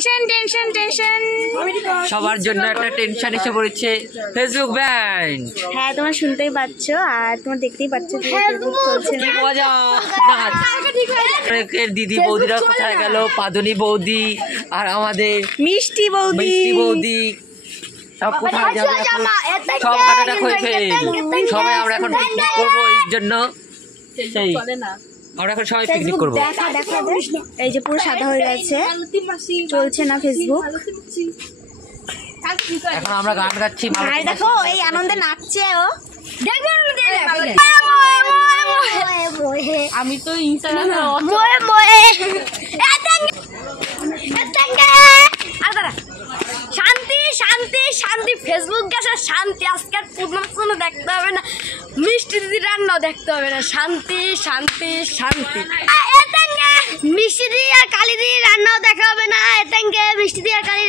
Tension tension tension সবার জন্য একটা টেনশন এসে পড়েছে ফেসবুক ব্যান্ড। হ্যাঁ তোমরা শুনতেই পাচ্ছ আর তোমরা দেখতেই পাচ্ছ যে ফেসবুক চলছে না। মজা দিদি বৌদিরা কোথায় গেল? পাদুনি বৌদি আর আমাদের মিষ্টি বৌদি বৌদি সব কোথায় যাবে? সব কাটাটা হয়েছে। সবাই আমরা এখন পিকনিক করবো এই জন্য। সেই আমরা এখন সবাই পিকনিক করবো। দেখা দেখা এই যে পুরো সাদা হয়ে গেছে, চলছে না ফেসবুক। এখন আমরা গান গাচ্ছি। ভাই দেখো এই আনন্দে নাচছে ও। আমি তো ইনস্টাগ্রামে শান্তি শান্তি শান্তি ফেসবুক গেছে শান্তি। আজকে আর পুরনো দেখতে হবে না, মিষ্টি দিদি রান্নাও দেখতে হবে না। শান্তি শান্তি শান্তি। মিষ্টি দিয়ে আর কালি দিয়ে রান্নাও দেখা হবে না। মিষ্টি দিয়ে আর কালি